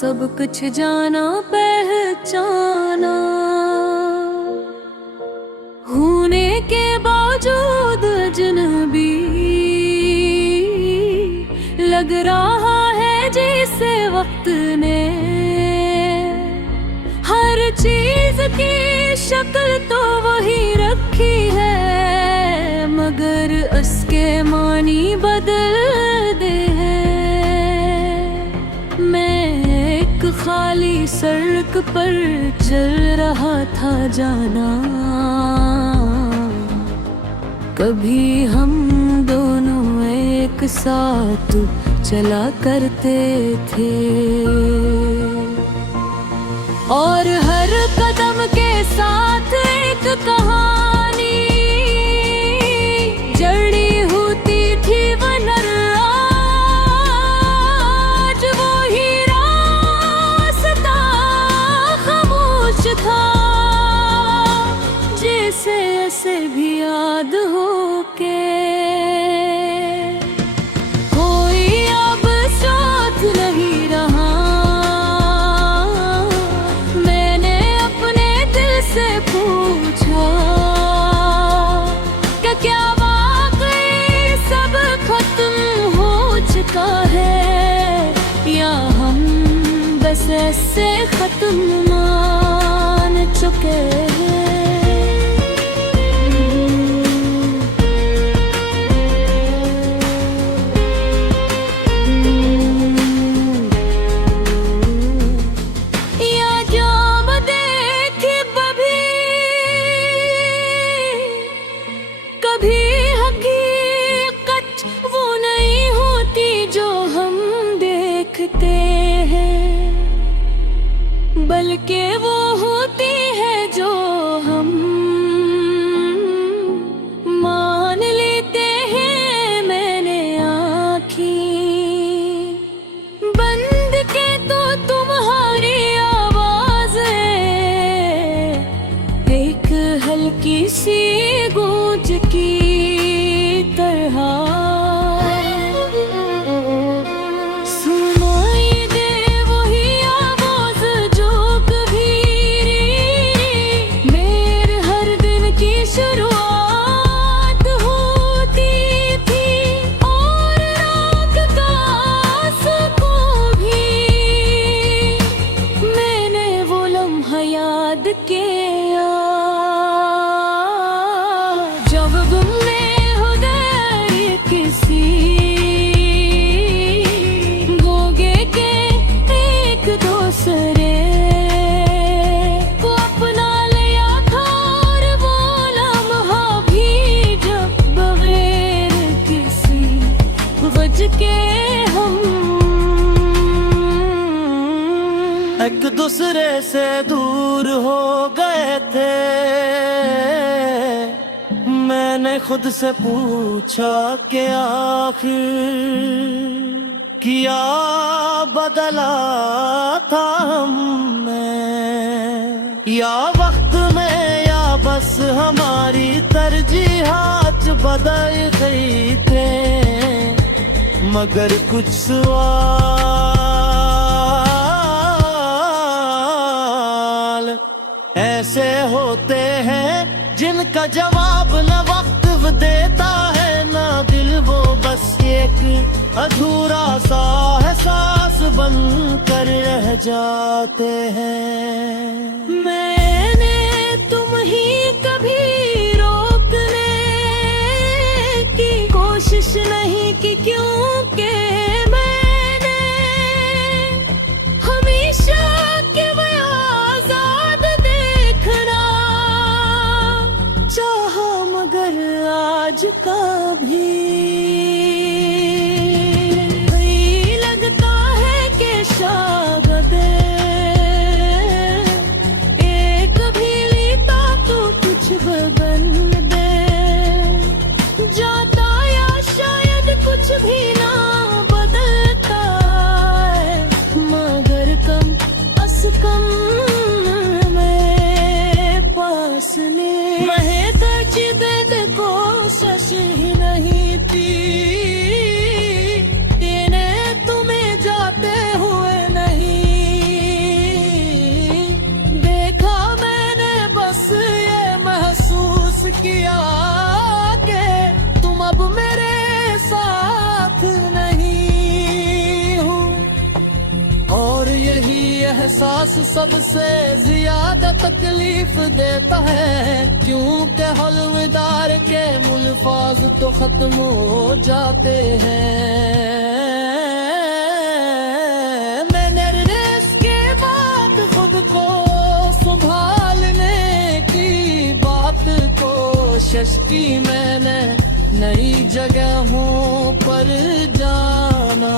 सब कुछ जाना पहचाना, होने के बावजूद अजनबी लग रहा है जैसे वक्त ने हर चीज की शक्ल तो वही रखी है, मगर उसके मानी बदल दे हैं। मैं एक खाली सड़क पर चल रहा था जाना, कभी हम दोनों एक साथ चला करते थे, और हर कदम के साथ एक कहानी जड़ी होती थी वरना आज वो ही रास्ता खामोश था, जैसे ऐसे भी याद हो के से खत्म मान चुके या जब देखे कभी हकीकत वो नहीं होती जो हम देखते हैं, बल्कि वो होती है जो हम मान लेते हैं। मैंने आँखें बंद के तो तुम्हारी आवाज़ें एक हल्की सी गूंज की तरह एक दूसरे से दूर हो गए थे। मैंने खुद से पूछा कि आखिर किया बदला था हमने, या वक्त में या बस हमारी तरजीहात बदल गई थे, मगर कुछ सवाल ऐसे होते हैं जिनका जवाब न वक्त देता है ना दिल, वो बस एक अधूरा सा एहसास बन कर रह जाते हैं। मैंने तुम ही कभी रोकने की कोशिश नहीं की, क्योंकि मैंने हमेशा केवल आजाद देखना चाहा, मगर आज का भी लगता है कि शायद एहसास सबसे ज्यादा तकलीफ देता है, क्योंकि हलवेदार के मुल्फाज तो खत्म हो जाते हैं। मैंने इसके बाद खुद को संभालने की बात कोशिश की, मैंने नई जगहों पर जाना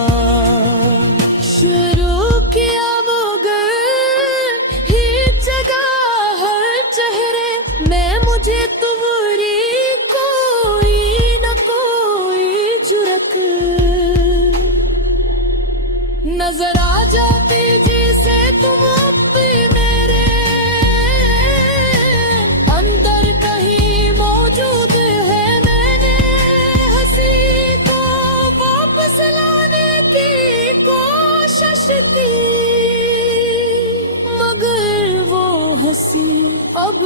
शुरू किया, मगर ही जगह हर चेहरे में मुझे तुम्हारी कोई न कोई जुर्रत नजर आ जाती, जिसे तुम भी मेरे अंदर कहीं मौजूद है। मैंने हंसी को वापस लाने की कोशिश की, मगर वो हंसी अब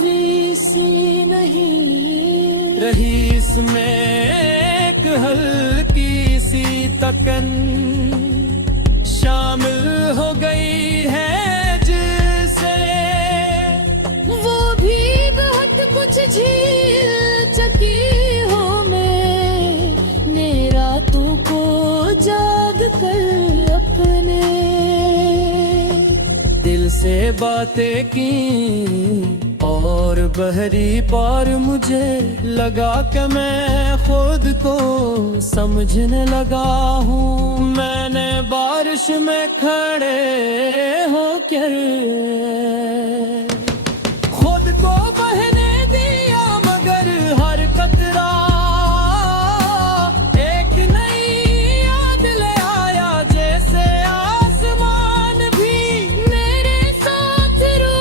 भी सी नहीं रही। इसमें एक हल्की सी तकन शामिल हो गई है, जिससे वो भी बहुत कुछ झील चुकी हो। मैंने रातों को जाग कर अपने दिल से बातें की, और बहरी पार मुझे लगा कि मैं खुद को समझने लगा हूँ। मैंने बारिश में खड़े होकर खुद को बहने दिया, मगर हर कतरा एक नई याद ले आया, जैसे आसमान भी मेरे साथ रो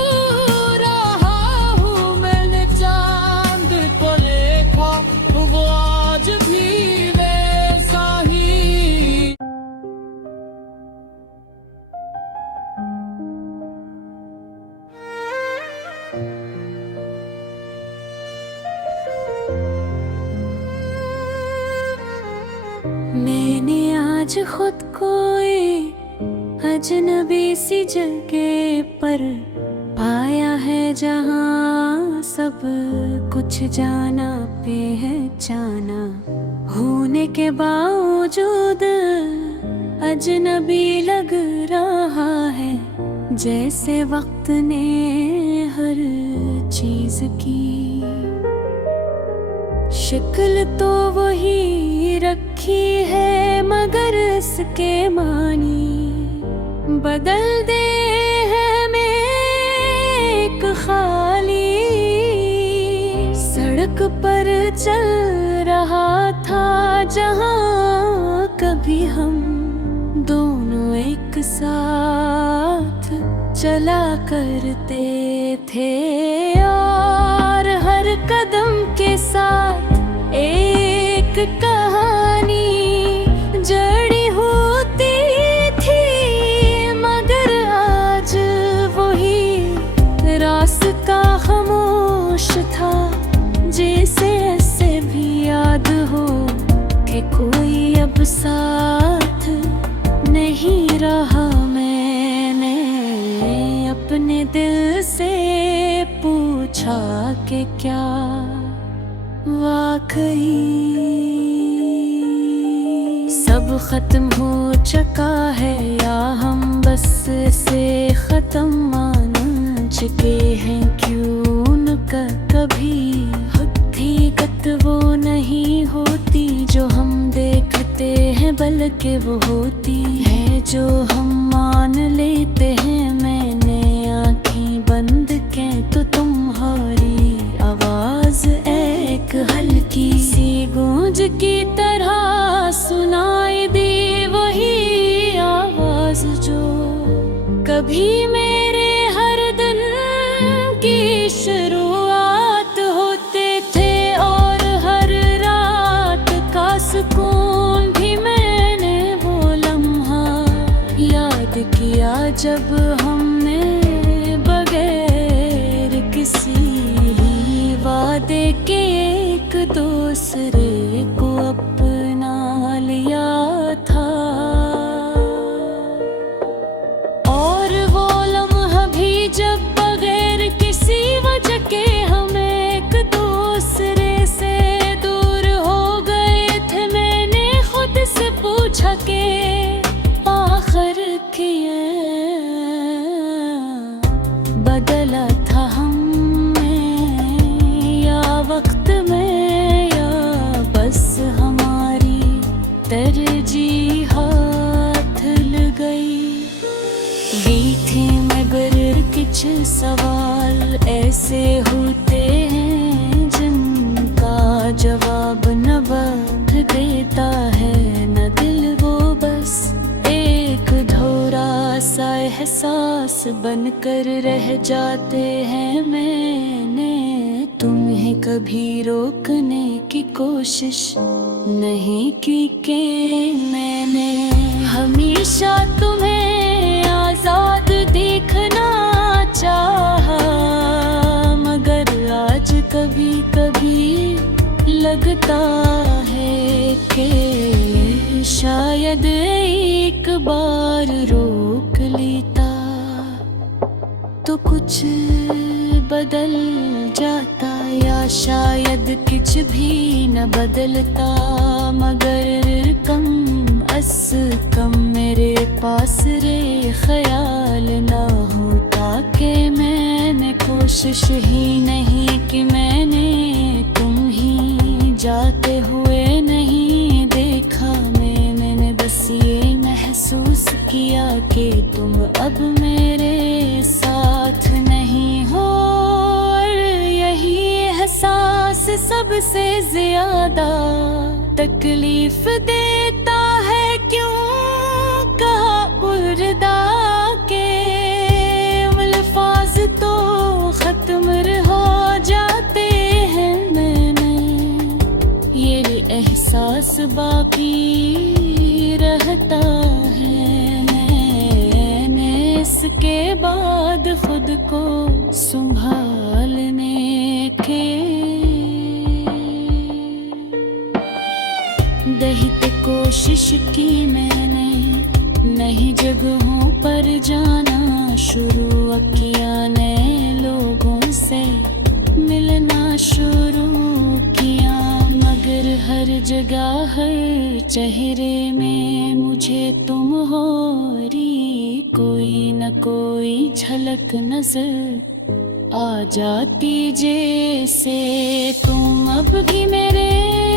रहा हूँ। मैंने चांद को देखा, वो आज भी वैसा ही। मैंने आज खुद को एक अजनबी सी जगह पर पाया है, जहाँ सब कुछ जाना पहचाना होने के बावजूद अजनबी लग रहा है, जैसे वक्त ने हर चीज की शक्ल तो वही रखी है, मगर इसके मानी बदल दे हैं। मैं एक खाली सड़क पर चल रहा था, जहाँ कभी हम दोनों एक साथ चला करते थे, और हर कदम के साथ एक कहानी जड़ी होती थी, मगर आज वही रास्ता खामोश था, जैसे ऐसे भी याद हो कि कोई अब साथ नहीं रहा। मैंने अपने दिल से पूछा कि क्या वाकई सब खत्म हो चुका है, या हम बस से खत्म मान चुके हैं। क्यों न कभी हकीकत वो नहीं होती जो हम देखते हैं, बल्कि वो होती है जो हम मान लेते हैं। मैंने आँखें बंद की तो तुम्हारी आवाज एक हल्की सी गूंज की तरह सुनाई दी, वही आवाज जो कभी मेरे हर दिन की शुरुआत होते थे, और हर रात का सुकून भी मैंने वो लम्हा याद किया, जब हमने बगैर किसी वादे के एक दूसरे को अपना लिया था। और वो किए, बदला था हमें या वक्त में या बस हमारी तरजीहात लग गई। बीठे मगर कुछ सवाल ऐसे होते हैं जिनका जवाब न वक्त देता है न दिल, वो बस एक अधूरा सा एहसास बनकर रह जाते हैं। मैंने तुम्हें कभी रोकने की कोशिश नहीं की कि मैंने हमेशा तुम्हें आजाद देखना चाहा, मगर आज कभी कभी लगता है कि शायद एक बार रोक लेता तो कुछ बदल जाता, या शायद कुछ भी न बदलता, मगर कम अस कम मेरे पास रे ख्याल ना होता कि मैंने कोशिश ही नहीं कि मैंने तुम ही जाते हुए नहीं देखा। मैंने बस ये महसूस किया कि तुम अब मेरे साथ नहीं हो, और यही एहसास सबसे ज्यादा तकलीफ देता है। क्यों कहा बुर्दा के अल्फाज तो खत्म हो जाते हैं, मैंने ये एहसास बाकी रहता है। मैंने इसके बाद खुद को संभालने के दहित कोशिश की मैंने, नई जगहों पर जाना शुरू किया, नए लोगों से मिलना शुरू किया, मगर हर जगह हर चेहरे में मुझे तुम हो रही कोई न कोई झलक नजर आ जाती, जैसे तुम अब भी मेरे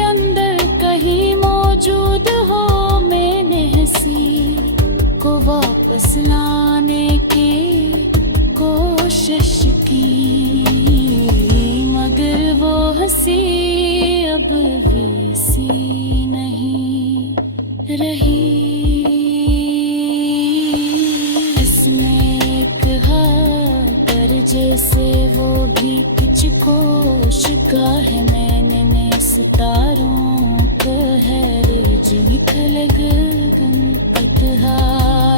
अंदर कहीं मौजूद हो। मैंने हंसी को वापस लाने की कोशिश की, मगर वो हंसी अब वैसी नहीं रही। इसमें एक दर्जे से वो भी कुछ कोश का है। मैंने सितारों को है जीत लग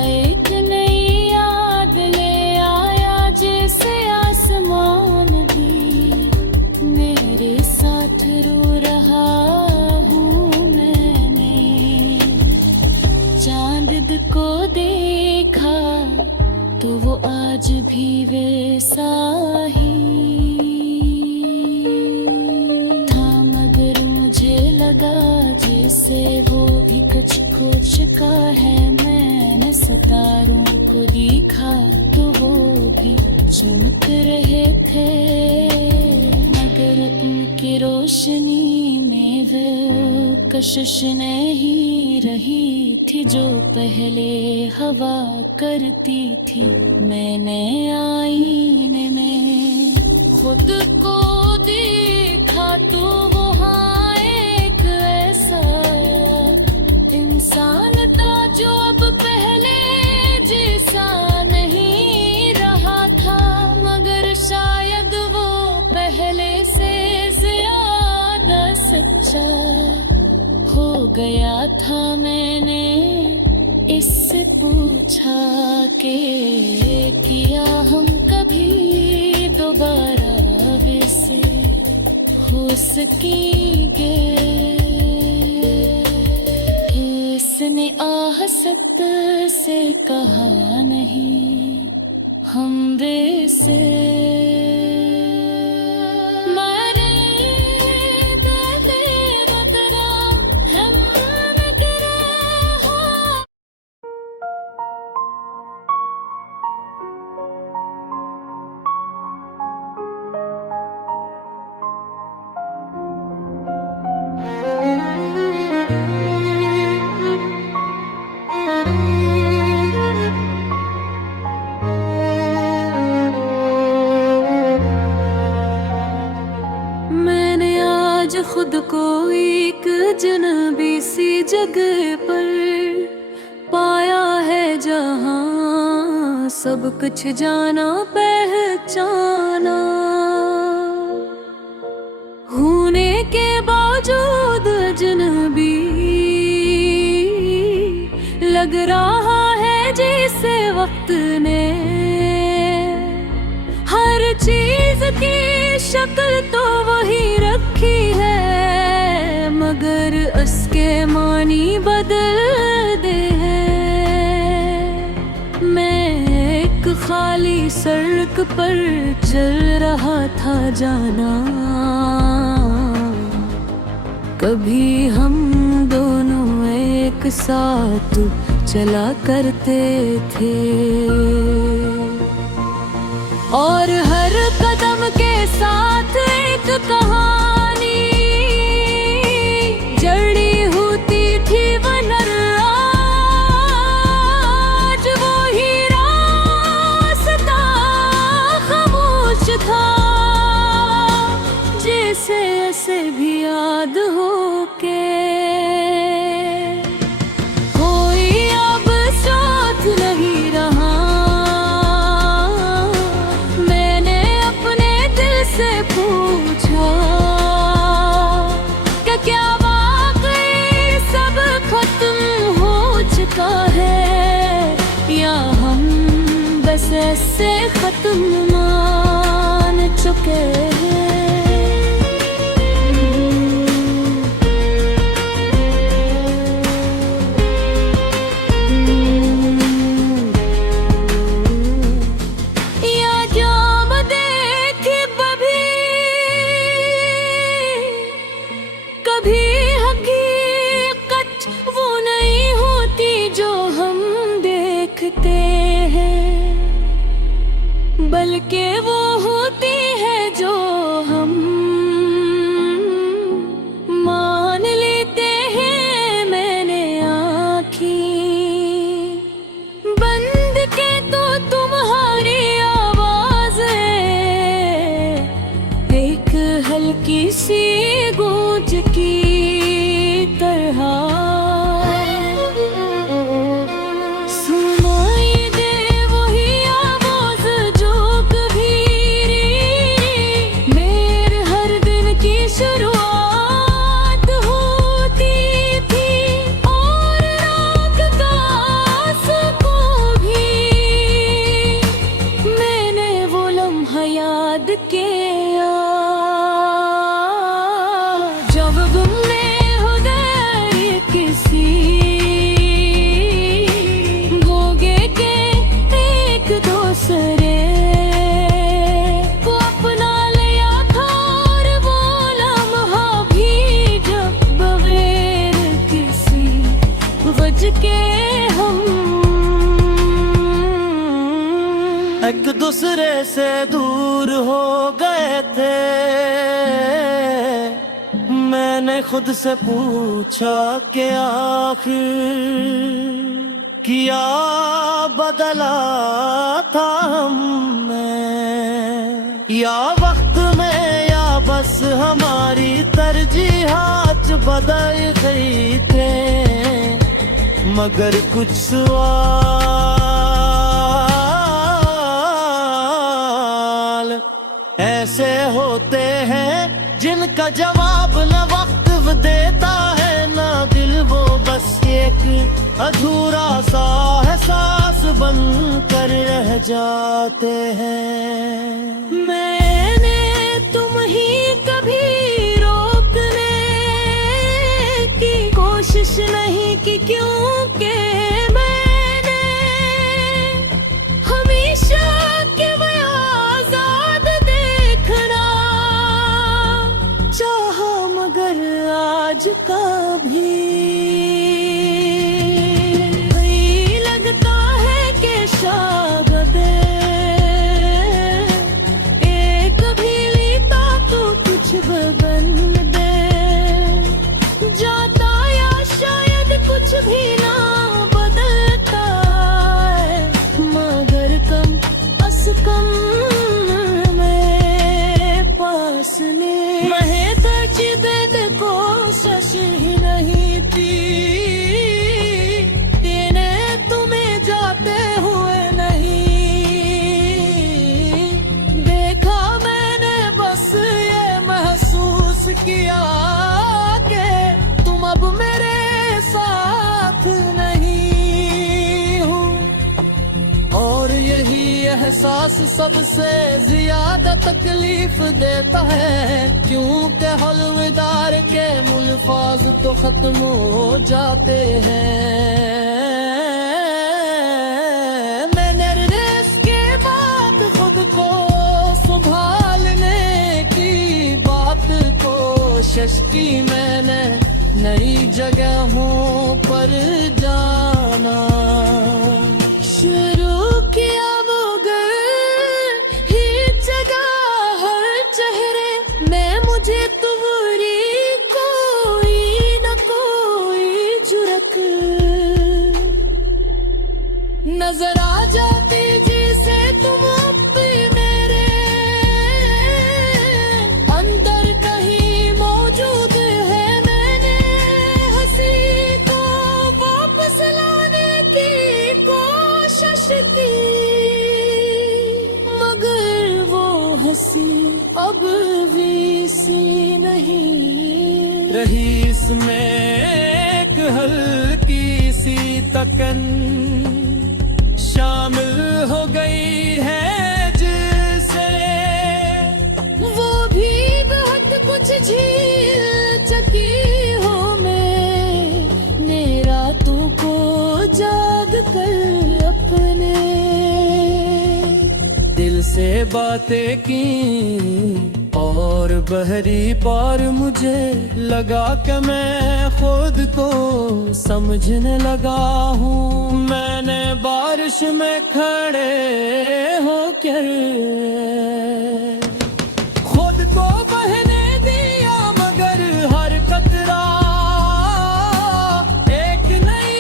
एक नई याद ले आया, जैसे आसमान भी मेरे साथ रो रहा हूँ। मैंने चांद को देखा तो वो आज भी वैसा ही था, मगर मुझे लगा जैसे वो भी कुछ खो चुका है। मैंने सितारों को देखा तो वो भी चमक रहे थे, मगर उनकी रोशनी में वो कशिश नहीं रही थी जो पहले हवा करती थी। मैंने आईने में खुद को देखा तो वहाँ एक ऐसा इंसान था जो अब पहले जैसा नहीं रहा था, मगर शायद वो पहले से ज्यादा सच्चा हो गया था। मैंने इससे पूछा कि किया हम कभी दोबारा वैसे हो सकेंगे। इसने आहसत से कहा नहीं हम वैसे सब कुछ जाना पहचाना, होने के बावजूद अजनबी लग रहा है जैसे वक्त ने हर चीज की शक्ल तो वही रखी है, मगर उसके मानी बदल दे हैं। मैं एक खाली सड़क पर चल रहा था जाना, कभी हम दोनों एक साथ चला करते थे, और हर कदम के साथ एक कहानी जड़ी होती थी वरना आज वो ही रास्ता खामोश था, जैसे ऐसे भी याद हो के कोई अब साथ नहीं रहा। मैंने अपने दिल से पूछा कि क्या वाकई सब खत्म हो चुका है, या हम बस ऐसे खत्म मान चुके हैं। कभी हकीकत वो नहीं होती जो हम देखते हैं, बल्कि वो होती है जो हम मान लेते हैं। मैंने आँखें बंद के तो तुम्हारी आवाज़ें एक हल्की सी गूंज की तरह सुनाई दे, वही आवाज जो कभी मेरे हर दिन की शुरुआत होती थी, और रात का सुकून भी। मैंने वो लम्हा याद किया जब गुमने हो गए किसी भोगे के एक दूसरे को अपना लिया था, और वो लम्हा भी जब बगैर किसी वजह के हम एक दूसरे से दूर हो गए थे। मैंने खुद से पूछा कि आखिर किया बदला था हमने, या वक्त में, या बस हमारी तरजीहात बदल गई थे, मगर कुछ सवाल ऐसे होते हैं जिनका जवाब न वक्त देता है ना दिल, वो बस एक अधूरा सा एहसास बन कर रह जाते हैं। मैंने तुम ही कभी रोकने की कोशिश नहीं की, क्योंकि मैंने हमेशा केवल आजाद देखना चाहा, मगर आज का भी लगता है कि शायद एक भी लीता तो कुछ बदल दे जाता, या शायद कुछ भी एहसास सबसे ज्यादा तकलीफ देता है, क्योंकि हलवेदार के मुल्फाज तो खत्म हो जाते हैं। मैंने इसके बाद खुद को संभालने की बात कोशिश की, मैंने नई जगहों पर जाना शुरू किया, मगर ही जगह हर चेहरे में मुझे तुम्हारी कोई न कोई जुर्रत नजर आ जाती, जिसे तुम भी मेरे अंदर कहीं मौजूद है। मैंने हंसी को वापस लाने की कोशिश की, मगर वो हंसी अब भी सी नहीं रही। इसमें एक हल्की सी तकन शामिल हो गई है, जिससे वो भी बहुत कुछ झील चुकी हो। मैंने रातों को जाग कर अपने दिल से बातें की, और बहरी पार मुझे लगा कि मैं खुद को समझने लगा हूँ। मैंने बारिश में खड़े होकर खुद को बहने दिया, मगर हर कतरा एक नई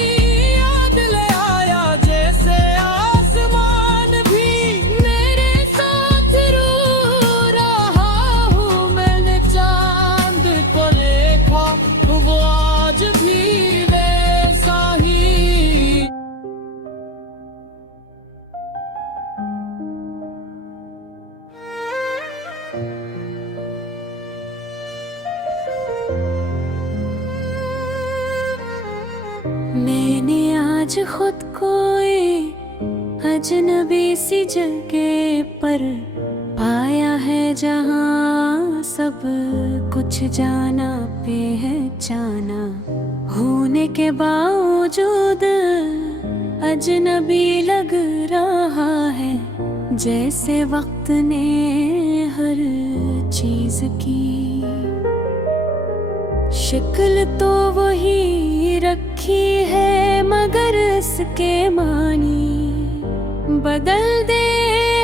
याद ले आया, जैसे आसमान भी मेरे साथ रो रहा हूँ। मैंने चांद को देखा, वो आज भी वैसा ही। मैंने आज खुद को एक अजनबी सी जगह पर पाया है, जहाँ सब कुछ जाना पहचाना होने के बावजूद अजनबी लग रहा है। जैसे वक्त ने हर चीज की शक्ल तो वही रखी है, मगर इसके मानी बदल दे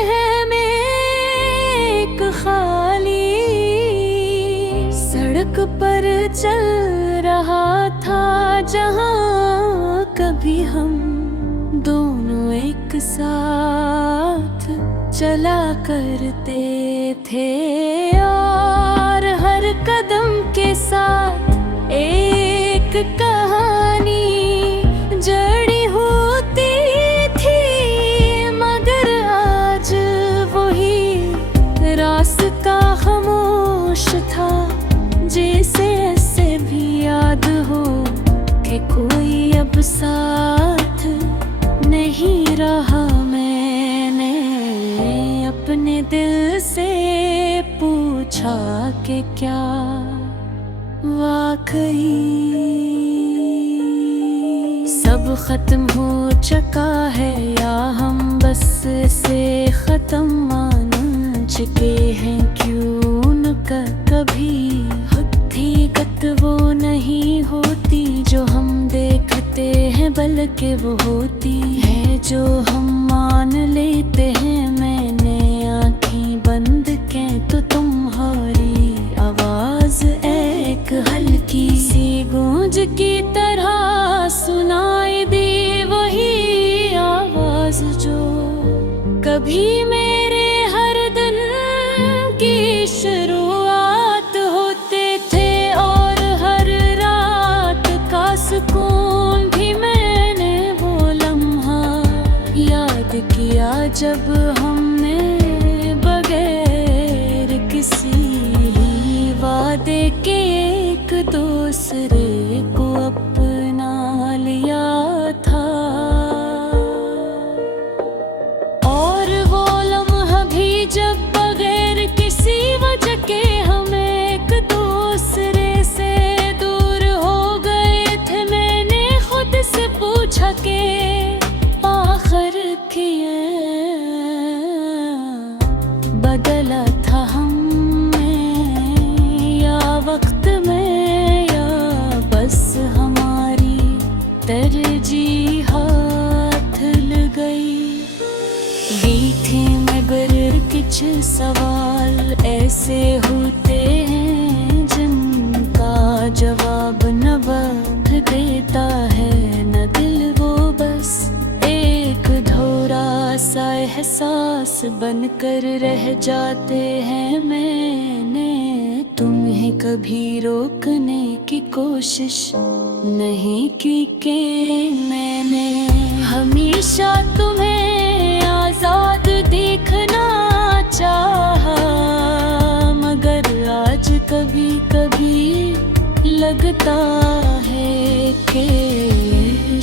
हैं। मैं एक खाली सड़क पर चल रहा था, जहाँ कभी हम दोनों एक साथ चला करते थे, और हर कदम के साथ एक कहानी जड़ी होती थी। मगर आज वही रास्ता खामोश था, जिसे ऐसे भी याद हो कि कोई अब साथ नहीं रहा। मैंने अपने दिल से पूछा कि क्या वाकई सब खत्म हो चुका है, या हम बस से खत्म मान चुके हैं। क्यों न कभी हकीकत वो नहीं होती जो हम देखते हैं, बल्कि वो होती है जो हम मान लेते हैं। मैंने आँखें बंद की तो तुम्हारी आवाज एक हल्की सी गूंज की तरह सुनाई दी, वही आवाज जो कभी मेरे हर दिन की शुरुआत होते थे, और हर रात का सुकून भी मैंने वो लम्हा याद किया, जब हमने बगैर किसी वादे के एक दूसरे को अपना लिया था। और वो सवाल ऐसे होते हैं जिनका जवाब न वक्त देता है न दिल, वो बस एक धोरा सा एहसास बनकर रह जाते हैं। मैंने तुम्हें कभी रोकने की कोशिश नहीं की कि मैंने हमेशा तुम्हें आजाद देखना चाहा, मगर आज कभी कभी लगता है कि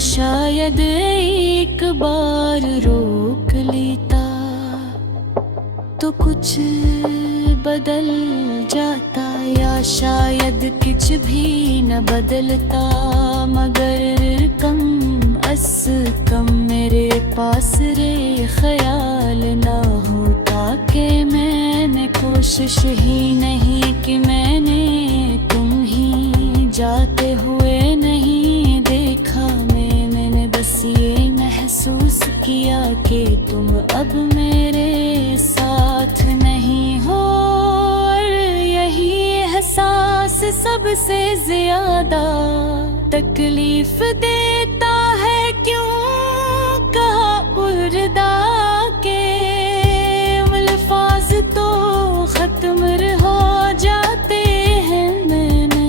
शायद एक बार रोक लेता तो कुछ बदल जाता, या शायद कुछ भी न बदलता, मगर कम अस कम मेरे पास रे ख्याल ना होता कि मैंने कोशिश ही नहीं कि मैंने तुम ही जाते हुए नहीं देखा। मैंने बस ये महसूस किया कि तुम अब मेरे साथ नहीं हो, और यही एहसास सबसे ज्यादा तकलीफ देता है। क्यों कहा बुर्दा के अल्फाज तो खत्म हो जाते हैं, मैंने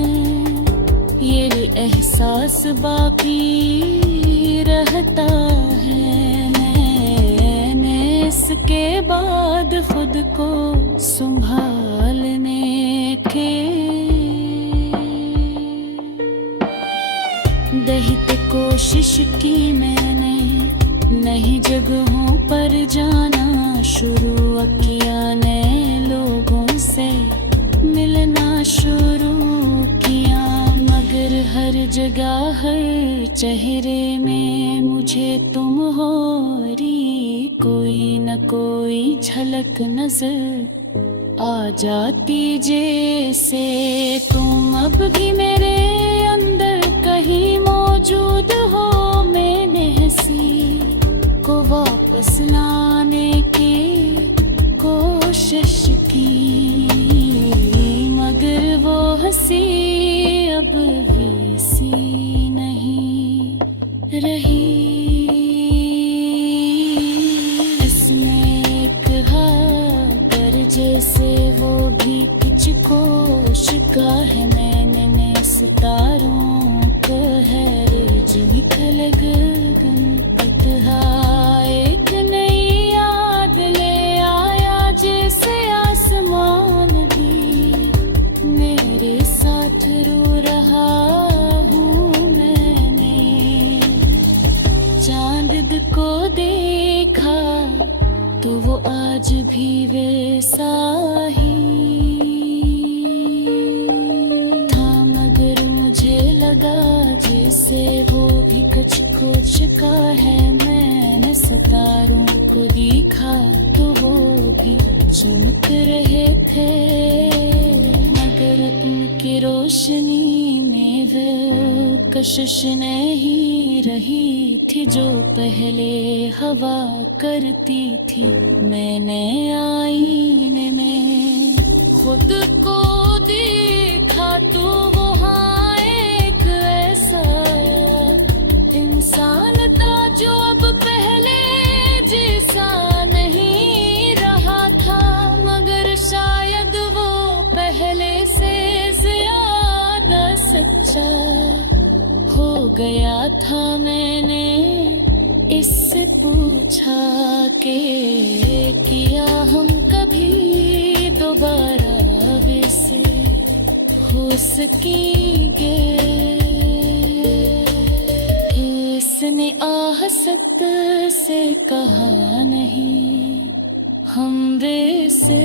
ये एहसास बाकी रहता है। मैंने इसके बाद खुद को संभालने के दहित कोशिश की मैंने, नई जगहों पर जाना शुरू किया, नए लोगों से मिलना शुरू किया, मगर हर जगह हर चेहरे में मुझे तुम हो रही कोई न कोई झलक नजर आ जाती, जैसे तुम अब भी मेरे अंदर कहीं मौजूद हो। मैंने हंसी को वापस लाने की कोशिश की, मगर वो हंसी अब वैसी नहीं रही। इसमें एक हादर जैसे वो भी कुछ कोशिका है, मैंने सितारों को है जी खलग पतहा, एक नई याद ले आया जैसे आसमान भी मेरे साथ रो रहा हूँ। मैंने चांद को देखा तो वो आज भी वैसा ही था, मगर मुझे लगा जैसे वो भी कुछ खो चुका है। मैंने सितारों को देखा तो वो भी चमक रहे थे, मगर उनकी रोशनी में वो कशिश नहीं रही थी जो पहले हवा करती थी। मैंने आईने में खुद को देखा तो वहाँ एक ऐसा इंसान था जो अब पहले जैसा नहीं रहा था, मगर शायद वो पहले से ज्यादा सच्चा हो गया था। मैंने इससे पूछा कि किया हम कभी दोबारा वैसे हो सकेंगे। इसने आहसत से कहा नहीं हम वैसे